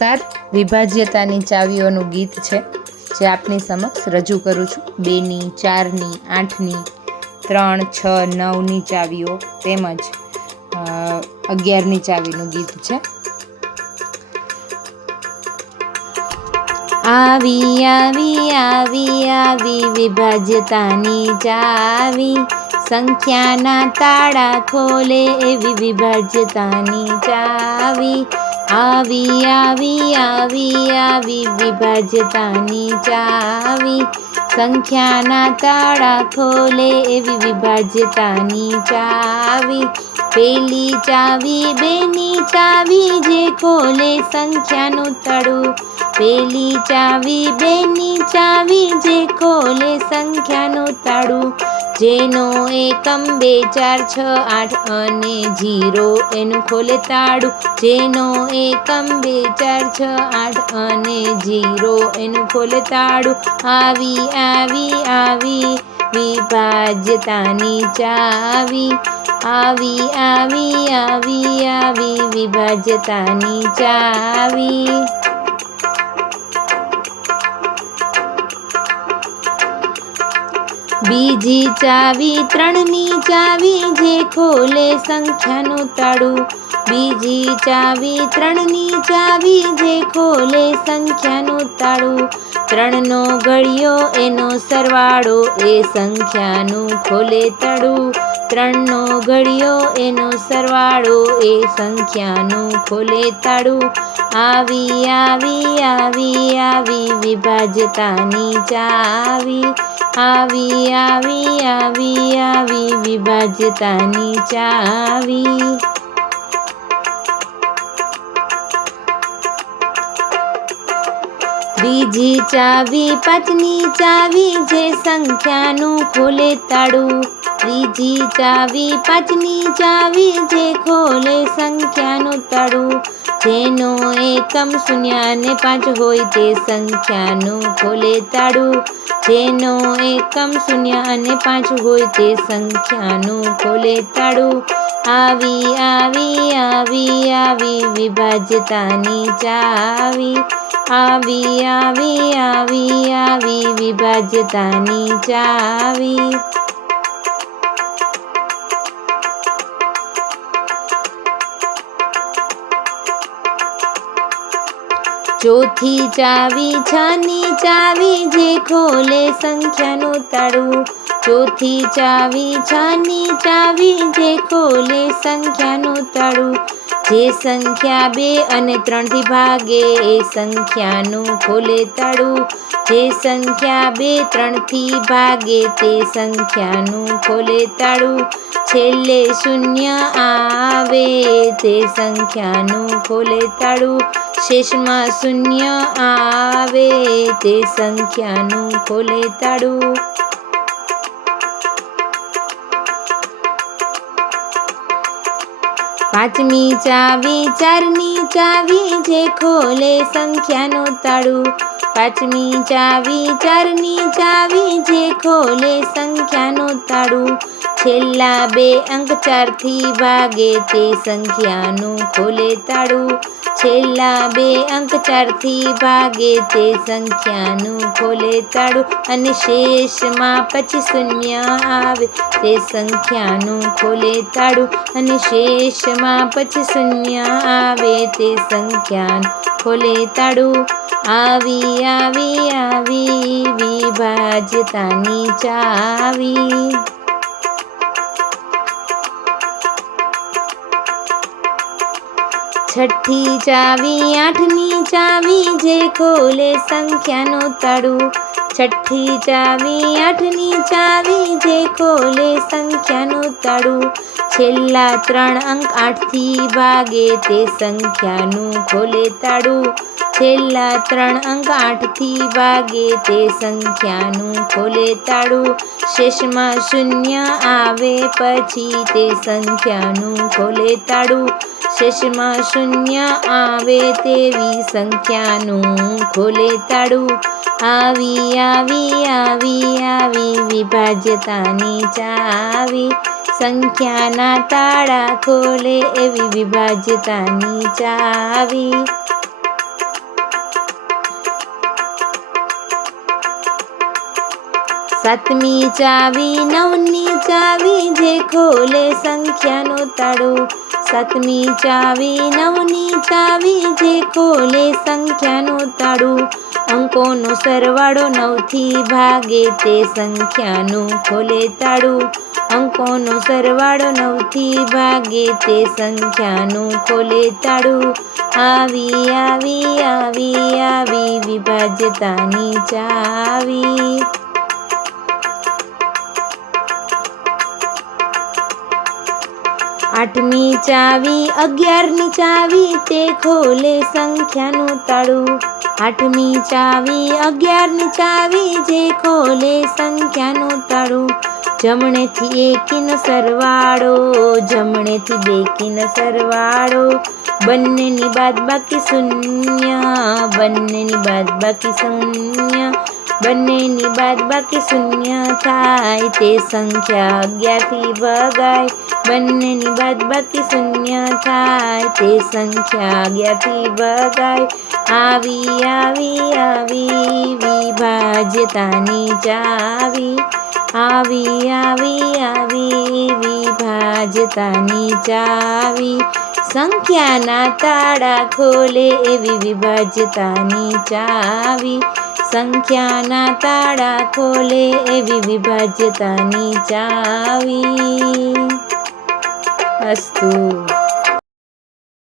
Car વિભાજ્યતાની ચાવીઓનું ગીત છે જે આપની સમક્ષ રજૂ કરું છું. 2ની, 4ની, 8ની, 3, 6, 9ની ચાવીઓ તેમજ 11ની ચાવીનું ગીત છે. આવી આવી આવી આવી વિભાજ્યતાની ચાવી, સંખ્યાના તાળા ખોલે એવી વિભાજ્યતાની ચાવી. આવી આવી આવી આવી વિભાજ્યતાની ચાવી, સંખ્યાના તાળા ખોલે એવી વિભાજ્યતાની ચાવી. પેલી ચાવી બેની ચાવી જે ખોલે સંખ્યાનું તાળું, પેલી ચાવી બેની ચાવી જે ખોલે સંખ્યાનું તાળું. જેનો એકમ 2, 4, 6, 8 અને 0 એનું ખોલે તાળું. જેનો એકમ 2, 4, 6, 8 અને 0 એનું ખોલે તાળું. આવી આવી આવી વિભાજ્યતાની ચાવી, આવી આવી આવી આવી વિભાજ્યતાની ચાવી. બીજી ચાવી 3ની ચાવી જે ખોલે સંખ્યાનું તાળું. બીજી ચાવી 3ની ચાવી જે ખોલે સંખ્યાનું તાળું. 3નો ઘડિયો એનો સરવાળો એ સંખ્યાનું ખોલે તાળું. 3નો ઘડિયો એનો સરવાળો એ સંખ્યાનું ખોલે તાળું. આવી આવી આવી આવી વિભાજ્યતાની ચાવી, આવી આવી આવી આવી વિભાજ્યતાની ચાવી. ત્રીજી ચાવી 5ની ચાવી જે સંખ્યાનું ખોલે તાળું. ત્રીજી ચાવી 5ની ચાવી જે ખોલે સંખ્યાનું તાળું. જેનો એકમ 0 અને 5 હોય તે સંખ્યાનું ખોલે તાળું. જેનો એકમ 0 અને 5 હોય તે સંખ્યાનું ખોલે તાળું. આવી આવી આવી આવી વિભાજ્યતાની ચાવી, આવી આવી આવી આવી વિભાજ્યતાની ચાવી. ચોથી ચાવી 6ની ચાવી જે ખોલે સંખ્યાનું તાળું. ચોથી ચાવી 6ની ચાવી જે ખોલે સંખ્યાનું તાળું. જે સંખ્યા 2 અને 3થી ભાગે એ સંખ્યાનું ખોલે તાળું. જે સંખ્યા 2, 3થી ભાગે તે સંખ્યાનું ખોલે તાળું. છેલ્લે 0 આવે તે સંખ્યાનું ખોલે તાળું. શેષમાં 0 આવે તે સંખ્યાનું ખોલે તાળું. પાંચમી ચાવી 4ની ચાવી જે ખોલે સંખ્યાનું તાળું. પાંચમી ચાવી 4ની ચાવી જે ખોલે સંખ્યાનું તાળું. છેલ્લા 2 અંક 4થી ભાગે તે સંખ્યાનું ખોલે તાળું. છેલ્લા 2 અંક 4થી ભાગે તે સંખ્યાનું ખોલે તાળું. અને શેષમાં પછી 0 આવે તે સંખ્યાનું ખોલે તાળું. અને શેષમાં પછી 0 આવે તે સંખ્યાનું ખોલે તાળું. આવી આવી આવી વિભાજ્યતાની ચાવી. છઠ્ઠી ચાવી 8ની ચાવી જે ખોલે સંખ્યાનું તાળું. છઠ્ઠી ચાવી 8ની ચાવી જે ખોલે સંખ્યાનું તાળું. છેલ્લા 3 અંક 8થી ભાગે તે સંખ્યાનું ખોલે તાળું. છેલ્લા 3 અંક 8થી ભાગે તે સંખ્યાનું ખોલે તાળું. શેષમાં 0 આવે પછી તે સંખ્યાનું ખોલે તાળું. શેષમાં 0 આવે તેવી સંખ્યાનું ખોલે તાળું. આવી આવી આવી આવી વિભાજ્યતાની ચાવી, સંખ્યાના તાળા ખોલે એવી વિભાજ્યતાની ચાવી. સાતમી ચાવી નવની ચાવી જે ખોલે સંખ્યાનો તાળો. સાતમી ચાવી નવની ચાવી જે ખોલે સંખ્યાનો તાળો. અંકોનો સરવાળો નવથી ભાગે તે સંખ્યાનું ખોલે તાળું. અંકોનો સરવાળો નવથી ભાગે તે સંખ્યાનું ખોલે તાળું. આવી આવી આવી આવી વિભાજ્યતાની ચાવી. આઠમી ચાવી 11ની ચાવી તે ખોલે સંખ્યાનું તાળું. આઠમી ચાવી 11ની ચાવી જે ખોલે સંખ્યાનું તાળું. જમણેથી એકીનો સરવાળો, જમણેથી બેકીનો સરવાળો. બંનેની બાદબાકી શૂન્ય, બંનેની બાદબાકી શૂન્ય. બંનેની બાદબાકી શૂન્ય થાય તે સંખ્યા 11થી ભગાય. બંનેની બાદબાકી શૂન્ય થાય તે સંખ્યા 11થી ભગાય. આવી આવી આવી વિભાજ્યતાની ચાવી. આવી આવી આવી વિભાજ્યતાની ચાવી. સંખ્યાના તાળા ખોલે એવી વિભાજ્યતાની ચાવી. સંખ્યાના તાળા ખોલે એવી વિભાજ્યતાની ચાવી. અસ્તુ.